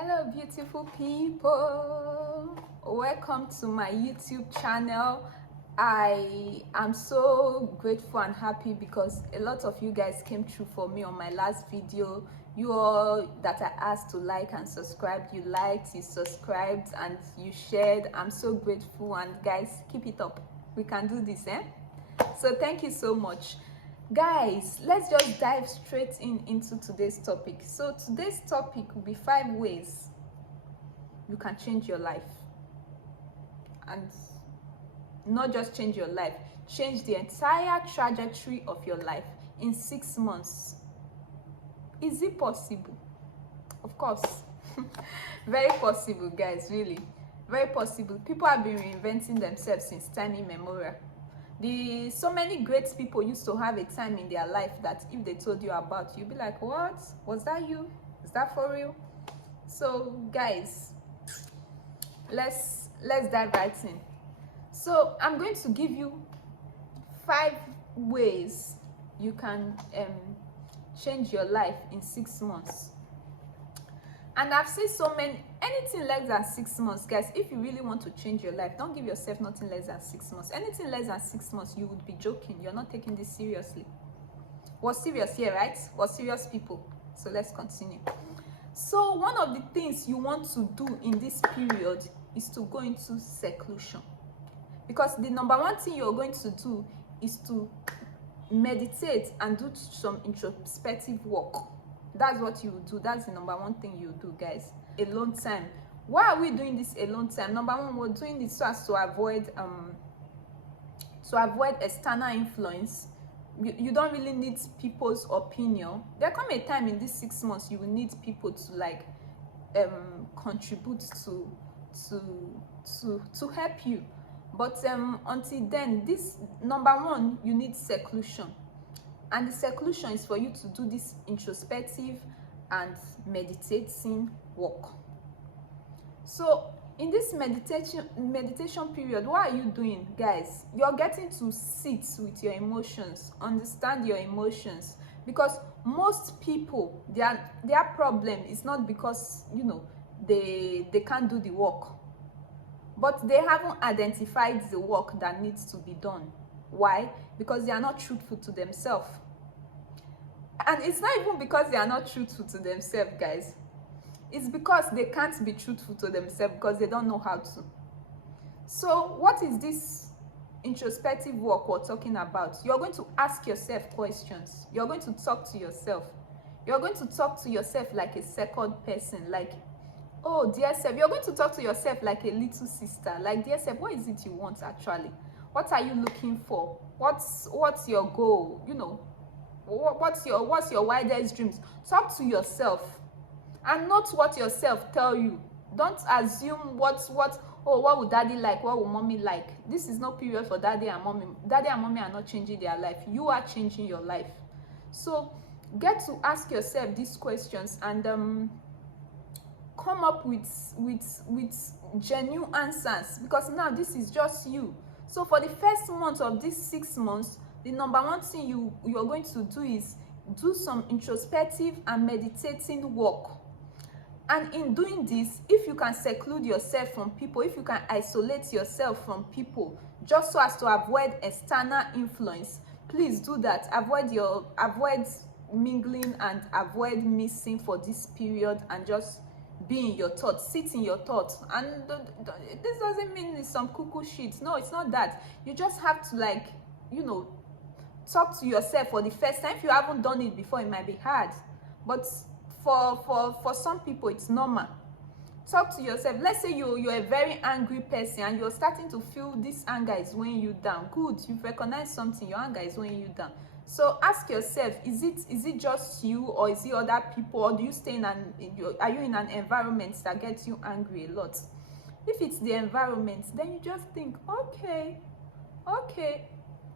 Hello beautiful people, welcome to my YouTube channel. I am so grateful and happy because a lot of you guys came through for me on my last video. You all that I asked to like and subscribe, you liked, you subscribed, and you shared. I'm so grateful, and guys, keep it up. We can do this, so thank you so much. Guys, let's just dive straight into today's topic. So today's topic will be 5 ways you can change your life, and not just change your life, change the entire trajectory of your life in 6 months. Is it possible? Of course. Very possible, guys, really very possible. People have been reinventing themselves since time immemorial. So many great people used to have a time in their life that if they told you about, you'd be like, what? Was that you? Is that for real? So guys, let's dive right in. So I'm going to give you 5 ways you can change your life in 6 months. And I've seen so many, anything less than 6 months, guys. If you really want to change your life, don't give yourself nothing less than 6 months. Anything less than 6 months, you would be joking. You're not taking this seriously. We're serious here, right? We're serious people. So let's continue. So one of the things you want to do in this period is to go into seclusion. Because the number one thing you're going to do is to meditate and do some introspective work. That's what you do. That's the number one thing you do, guys. Alone time. Why are we doing this alone time? Number one, we're doing this so as to avoid external influence. You don't really need people's opinion. There come a time in these 6 months you will need people to like contribute to help you. But until then, this number one, you need seclusion. And the seclusion is for you to do this introspective and meditating work. So in this meditation period, what are you doing, guys? You're getting to sit with your emotions, understand your emotions. Because most people, their problem is not because, you know, they can't do the work, but they haven't identified the work that needs to be done. Why? Because they are not truthful to themselves. And it's not even because they are not truthful to themselves, guys. It's because they can't be truthful to themselves because they don't know how to. So what is this introspective work we're talking about? You're going to ask yourself questions. You're going to talk to yourself. You're going to talk to yourself like a second person. Like, oh, dear self. You're going to talk to yourself like a little sister. Like, dear self, what is it you want actually? What are you looking for? What's your goal? You know, what's your widest dreams? Talk to yourself, and not what yourself tell you. Don't assume what would daddy like, what would mommy like. This is no period for daddy and mommy. Daddy and mommy are not changing their life. You are changing your life. So get to ask yourself these questions and come up with genuine answers, because now this is just you. So for the first month of these 6 months, the number one thing you're going to do is do some introspective and meditating work. And in doing this, if you can seclude yourself from people, if you can isolate yourself from people, just so as to avoid external influence, please do that. Avoid mingling and avoid missing for this period, and just be in your thoughts, sit in your thoughts. And this doesn't mean it's some cuckoo shit. No, it's not that. You just have to, like, you know, talk to yourself for the first time. If you haven't done it before, it might be hard, but for some people it's normal. Talk to yourself. Let's say you're a very angry person and you're starting to feel this anger is weighing you down. Good, you've recognized something, your anger is weighing you down. So ask yourself, is it just you, or is it other people, or do you stay are you in an environment that gets you angry a lot? If it's the environment, then you just think, okay,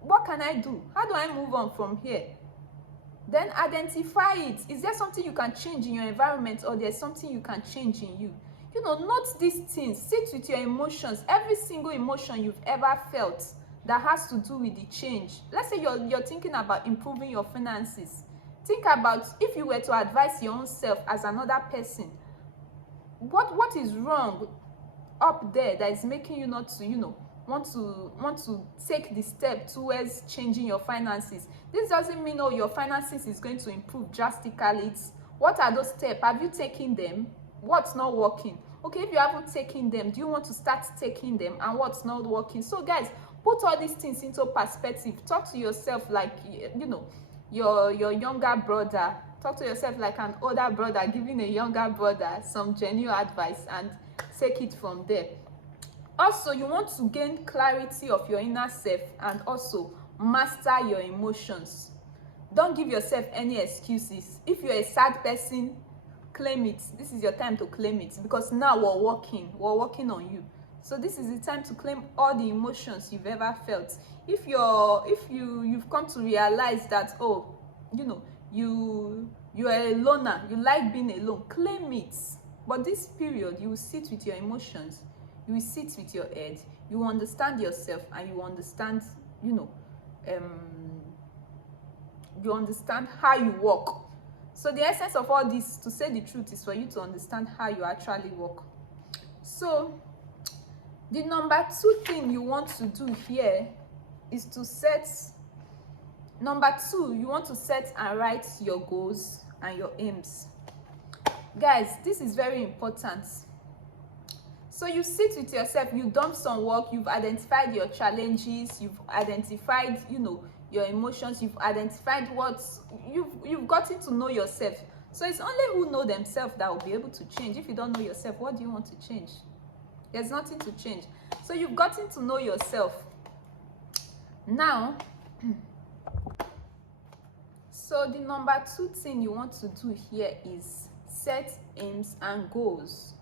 what can I do? How do I move on from here? Then identify it. Is there something you can change in your environment, or there's something you can change in you? You know, note these things. Sit with your emotions. Every single emotion you've ever felt that has to do with the change. Let's say you're thinking about improving your finances. Think about if you were to advise your own self as another person, what is wrong up there that is making you not to, want to take the step towards changing your finances? This doesn't mean, oh, your finances is going to improve drastically. It's what are those steps? Have you taken them? What's not working? Okay, if you haven't taken them, do you want to start taking them? And what's not working? So guys, put all these things into perspective. Talk to yourself like, your younger brother. Talk to yourself like an older brother giving a younger brother some genuine advice, and take it from there. Also, you want to gain clarity of your inner self and also master your emotions. Don't give yourself any excuses. If you're a sad person, claim it. This is your time to claim it, because now we're working on you. So this is the time to claim all the emotions you've ever felt. If you've come to realize that, oh, you are a loner, you like being alone, claim it. But this period, you will sit with your emotions, you will sit with your head, you will understand yourself, and you understand, you understand how you work. So the essence of all this, to say the truth, is for you to understand how you actually work. So the number 2 thing you want to do here is to set, number 2, you want to set and write your goals and your aims. Guys, this is very important. So you sit with yourself, you dump some work, you've identified your challenges, you've identified, your emotions, you've identified what you've gotten to know yourself. So it's only who know themselves that will be able to change. If you don't know yourself, what do you want to change? There's nothing to change. So you've gotten to know yourself. Now, so the number 2 thing you want to do here is set aims and goals.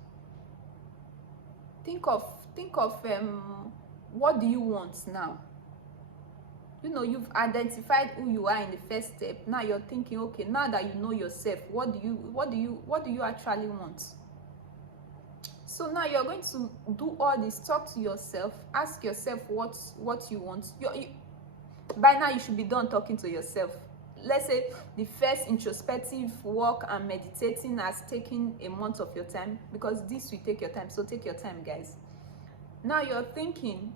Think of what do you want now? You've identified who you are in the first step. Now you're thinking, okay, now that you know yourself, what do you actually want? So now you're going to do all this. Talk to yourself, ask yourself what you want. By now you should be done talking to yourself. Let's say the first introspective work and meditating has taken a month of your time, because this will take your time. So take your time, guys. Now you're thinking,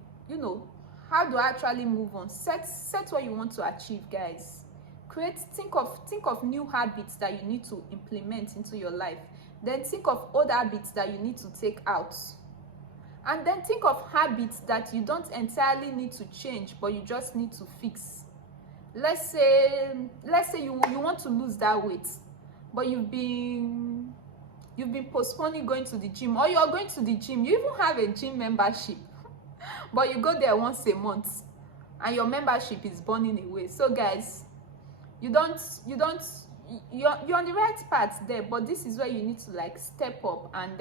how do I actually move on? Set what you want to achieve, guys. Think of new habits that you need to implement into your life. Then think of old habits that you need to take out. And then think of habits that you don't entirely need to change, but you just need to fix. Let's say you want to lose that weight, but you've been postponing going to the gym, or you're going to the gym, you even have a gym membership, but you go there once a month and your membership is burning away. So guys, you're on the right path there, but this is where you need to like step up and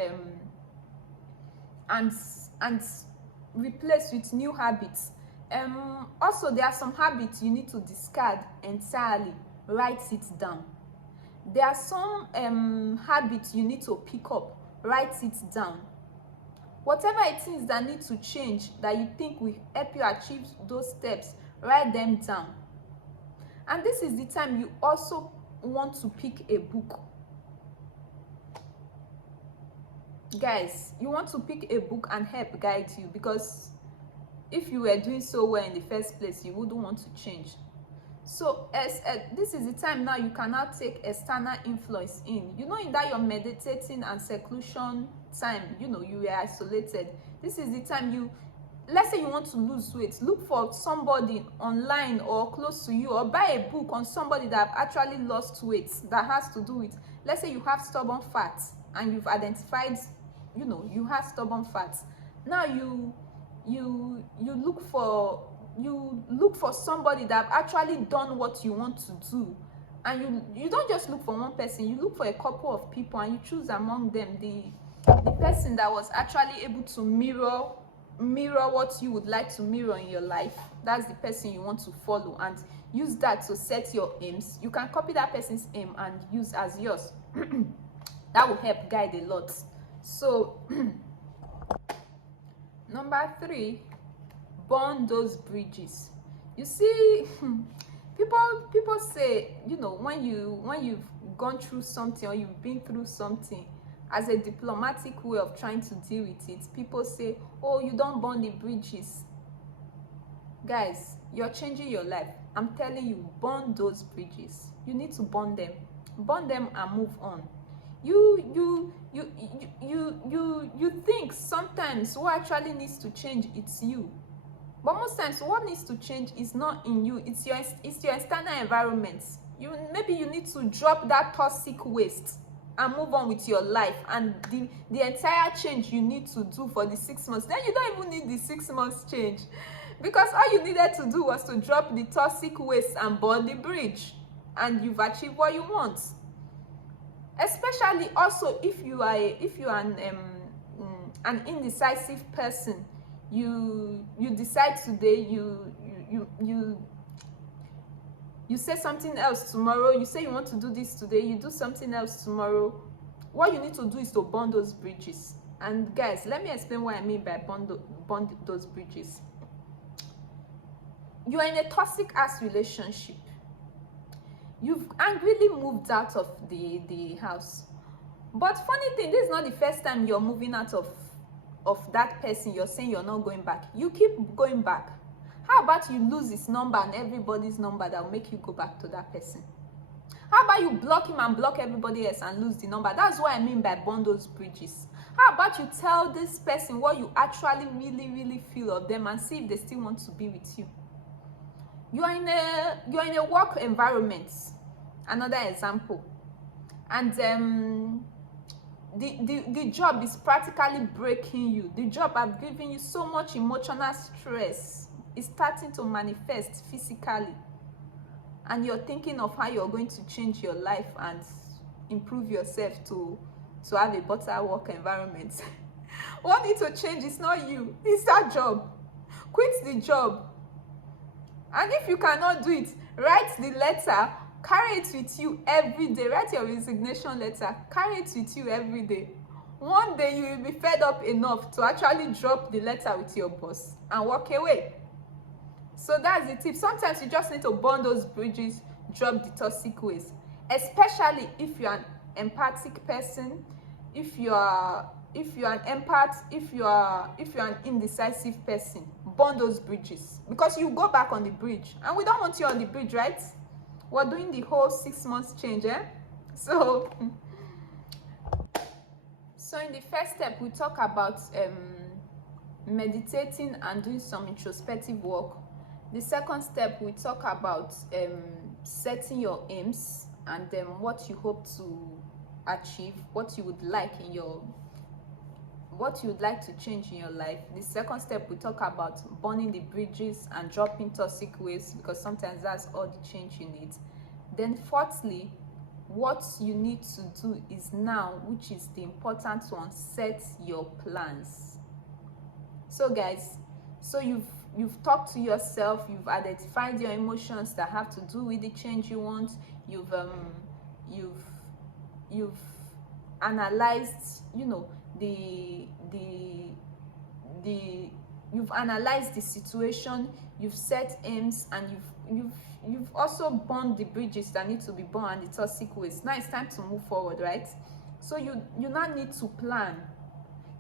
replace with new habits. Also, there are some habits you need to discard entirely. Write it down. There are some habits you need to pick up. Write it down. Whatever it is that needs to change, that you think will help you achieve those steps, write them down. And this is the time you also want to pick a book. Guys, you want to pick a book and help guide you, because if you were doing so well in the first place, you wouldn't want to change. So this is the time now you can now take external influence in. In that you're meditating and seclusion time, you were isolated. This is the time let's say you want to lose weight, look for somebody online or close to you, or buy a book on somebody that have actually lost weight that has to do with, let's say you have stubborn fat and you've identified, you have stubborn fat. Now you look for somebody that have actually done what you want to do, and you don't just look for one person, you look for a couple of people, and you choose among them the person that was actually able to mirror what you would like to mirror in your life. That's the person you want to follow, and use that to set your aims. You can copy that person's aim and use as yours. That will help guide a lot. So number 3, burn those bridges. You see, people say, when you've gone through something or you've been through something, as a diplomatic way of trying to deal with it, people say, oh, you don't burn the bridges. Guys, you're changing your life. I'm telling you, burn those bridges. You need to burn them and move on. You think sometimes what actually needs to change, it's you. But most times what needs to change is not in you, it's your external environment. Maybe you need to drop that toxic waste and move on with your life, and the entire change you need to do for the 6 months, then you don't even need the 6 months change, because all you needed to do was to drop the toxic waste and burn the bridge, and you've achieved what you want. Especially also if you are an indecisive person, you decide today, you say something else tomorrow, you say you want to do this today, you do something else tomorrow. What you need to do is to burn those bridges. And guys, let me explain what I mean by burn those bridges. You are in a toxic ass relationship. You've angrily moved out of the house. But funny thing, this is not the first time you're moving out of that person. You're saying you're not going back. You keep going back. How about you lose his number and everybody's number that will make you go back to that person? How about you block him and block everybody else and lose the number? That's what I mean by burn those bridges. How about you tell this person what you actually really feel of them and see if they still want to be with you? You're in a work environment, another example, and the job is practically breaking you. The job has given you so much emotional stress. It's starting to manifest physically, and you're thinking of how you're going to change your life and improve yourself to have a better work environment. What needs to change is not you, it's that job. Quit the job. And if you cannot do it, write the letter, carry it with you every day. Write your resignation letter, carry it with you every day. One day you will be fed up enough to actually drop the letter with your boss and walk away. So that's the tip. Sometimes you just need to burn those bridges, drop the toxic ways. Especially if you're an empathic person, if you're an empath, if you're an indecisive person, burn those bridges, because you go back on the bridge, and we don't want you on the bridge, right? We're doing the whole 6 months change, So in the first step, we talk about meditating and doing some introspective work. The second step, we talk about setting your aims and what you hope to achieve, what you would like to change in your life. The second step, we talk about burning the bridges and dropping toxic waste, because sometimes that's all the change you need. Then fourthly, what you need to do is now, which is the important one, set your plans. So guys, so you've talked to yourself, you've identified your emotions that have to do with the change you want, you've analyzed, you've analyzed the situation, you've set aims, and you've also burned the bridges that need to be burned and the toxic waste. Now it's time to move forward, right? So you now need to plan.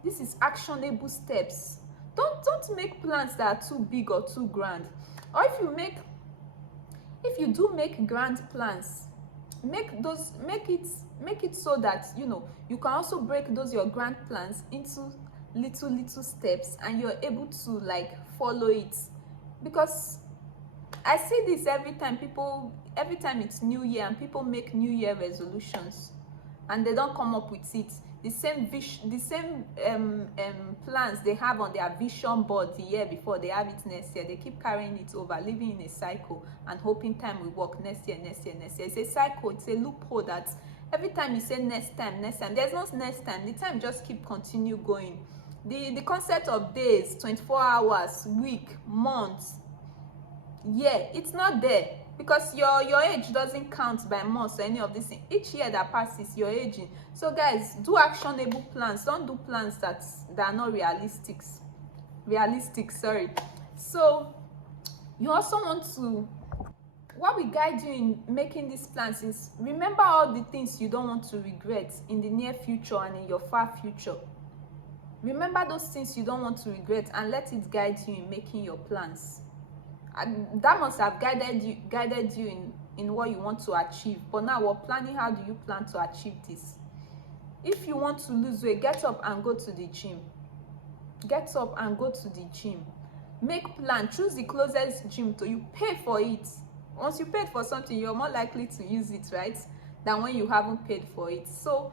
This is actionable steps. Don't make plans that are too big or too grand. Or if you do make grand plans, make it so that you can also break those your grand plans into little steps, and you're able to follow it. Because I see this every time it's New Year and people make New Year resolutions and they don't come up with it. The same plans they have on their vision board the year before, they have it next year. They keep carrying it over, living in a cycle and hoping time will work next year. It's a cycle, it's a loophole that every time you say next time, there's no next time. The time just continue going. The concept of days, 24 hours, week, months, year, it's not there, because your age doesn't count by months or any of this thing. Each year that passes, you're aging. So guys, do actionable plans. Don't do plans that are not realistic. So you also want to, what will guide you in making these plans is remember all the things you don't want to regret in the near future and in your far future. Remember those things you don't want to regret and let it guide you in making your plans. And that must have guided you in what you want to achieve. But now we're planning, how do you plan to achieve this? If you want to lose weight, get up and go to the gym. Get up and go to the gym. Make plan, choose the closest gym to you, pay for it. Once you paid for something, you're more likely to use it, right, than when you haven't paid for it. So,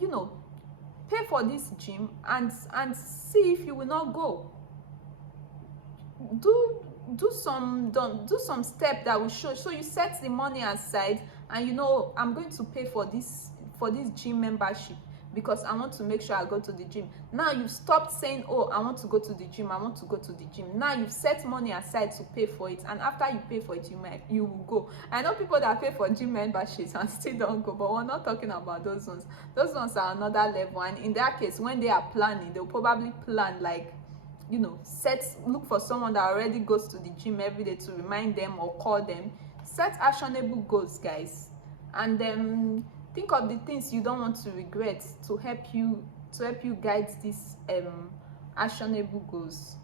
you know, pay for this gym and see if you will not go. Do some step that will show. So you set the money aside and you know, I'm going to pay for this gym membership because I want to make sure I go to the gym. Now you've stopped saying, oh, I want to go to the gym, I want to go to the gym. Now you've set money aside to pay for it, and after you pay for it, you will go. I know people that pay for gym memberships and still don't go, but we're not talking about those ones. Those ones are another level, and in that case, when they are planning, they'll probably plan, like, you know, look for someone that already goes to the gym every day to remind them or call them. Set actionable goals, guys, and then think of the things you don't want to regret to help you guide these actionable goals.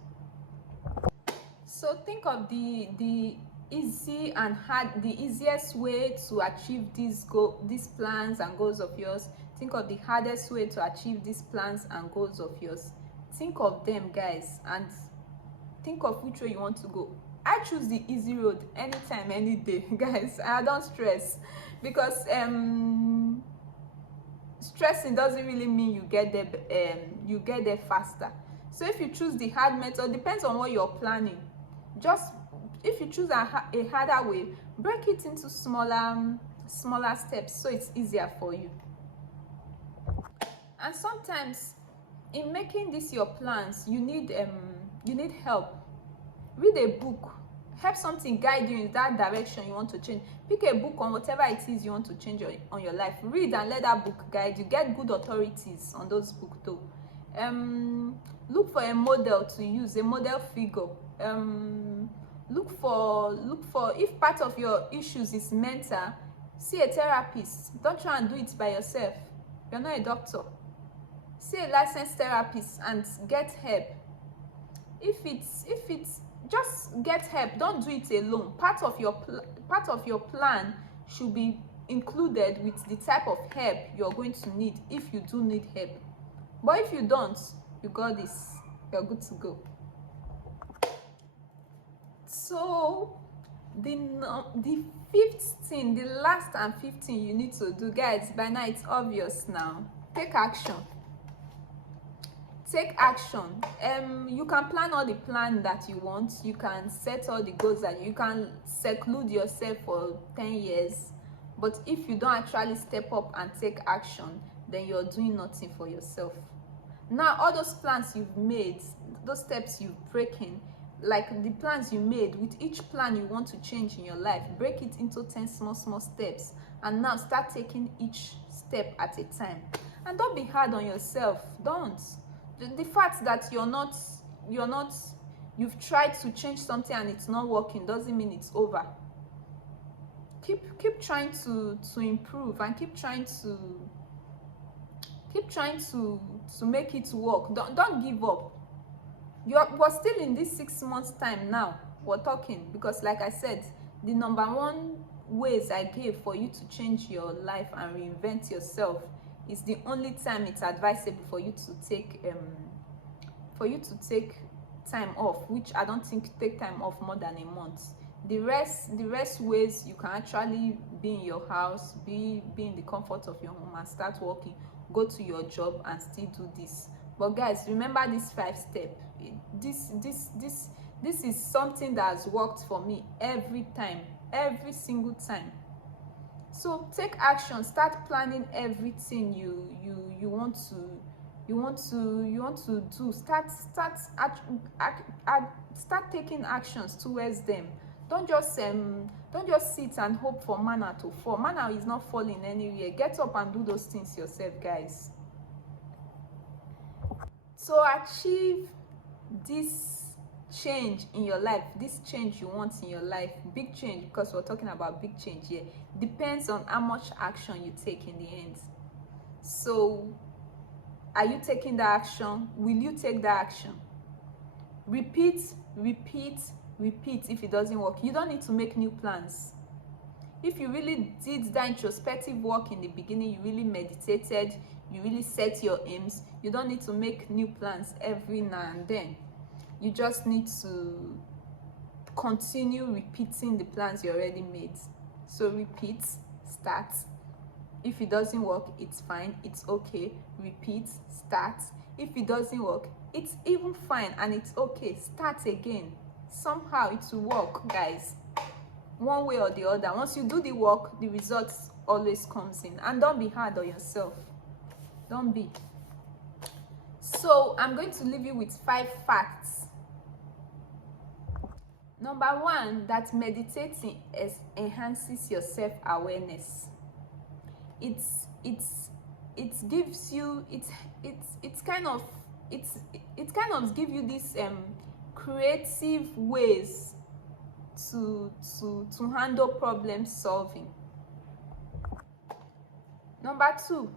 So think of the easy and hard, the easiest way to achieve these plans and goals of yours. Think of the hardest way to achieve these plans and goals of yours. Think of them, guys, and think of which way you want to go. I choose the easy road anytime, any day, guys. I don't stress, because stressing doesn't really mean you get there faster. So if you choose the hard method, depends on what you're planning. Just if you choose a harder way, break it into smaller steps so it's easier for you. And sometimes in making this your plans, you need help. Read a book. Help something guide you in that direction you want to change. Pick a book on whatever it is you want to change on your life. Read and let that book guide you. Get good authorities on those books too. Look for a model to use, a model figure. Look for if part of your issues is mental, see a therapist. Don't try and do it by yourself. You're not a doctor. See a licensed therapist and get help. If it's just get help. Don't do it alone. Part of your plan should be included with the type of help you're going to need if you do need help. But if you don't, you got this. You're good to go. So the fifth thing, the last and fifth thing you need to do, guys, by now it's obvious now. Take action. Take action. You can plan all the plan that you want. You can set all the goals that you can seclude yourself for 10 years. But if you don't actually step up and take action, then you're doing nothing for yourself. Now, all those plans you've made, those steps you've taken, like the plans you made, with each plan you want to change in your life, break it into 10 small steps, and now start taking each step at a time. And don't be hard on yourself. Don't. The fact that you've tried to change something and it's not working doesn't mean it's over. Keep trying to improve, and keep trying to make it work. Don't give up. We're still in this 6 months time now. We're talking because, like I said, the number one ways I gave for you to change your life and reinvent yourself is the only time it's advisable for you to take time off, which I don't think take time off more than a month. The rest ways you can actually be in your house, be in the comfort of your home and start working, go to your job and still do this. But guys, remember this 5 step. This is something that has worked for me every single time. So take action. Start planning everything you want to do. Start taking actions towards them. Don't just sit and hope for manna to fall. Manna is not falling anywhere. Get up and do those things yourself, guys. To achieve these change in your life, this change you want in your life, big change, because we're talking about big change here, depends on how much action you take in the end. So are you taking the action? Will you take the action? Repeat, repeat, repeat. If it doesn't work, you don't need to make new plans. If you really did that introspective work in the beginning, you really meditated, you really set your aims, you don't need to make new plans every now and then. You just need to continue repeating the plans you already made. So repeat, start. If it doesn't work, it's fine, it's okay. Repeat, start. If it doesn't work, it's even fine and it's okay. Start again. Somehow it will work, guys. One way or the other. Once you do the work, the results always comes in. And don't be hard on yourself. Don't be. So I'm going to leave you with 5 facts. Number 1, that meditating enhances your self-awareness. It gives you it kind of give you this creative ways to handle problem solving. Number 2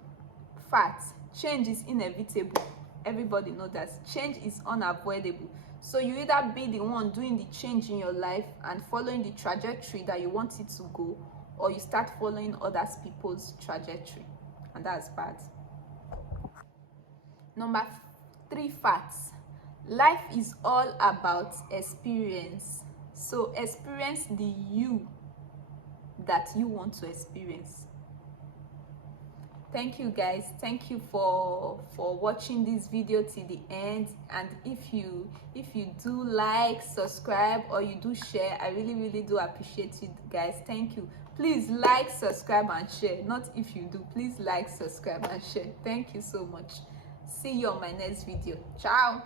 fact, change is inevitable. Everybody knows that change is unavoidable. So you either be the one doing the change in your life and following the trajectory that you want it to go, or you start following other people's trajectory, and that's bad. Number 3 facts, life is all about experience. So experience the you that you want to experience. Thank you, guys. Thank you for watching this video till the end. And if you do like, subscribe, or you do share, I really do appreciate you guys. Thank you. Please like, subscribe, and share. Not if you do, please like, subscribe, and share. Thank you so much. See you on my next video. Ciao.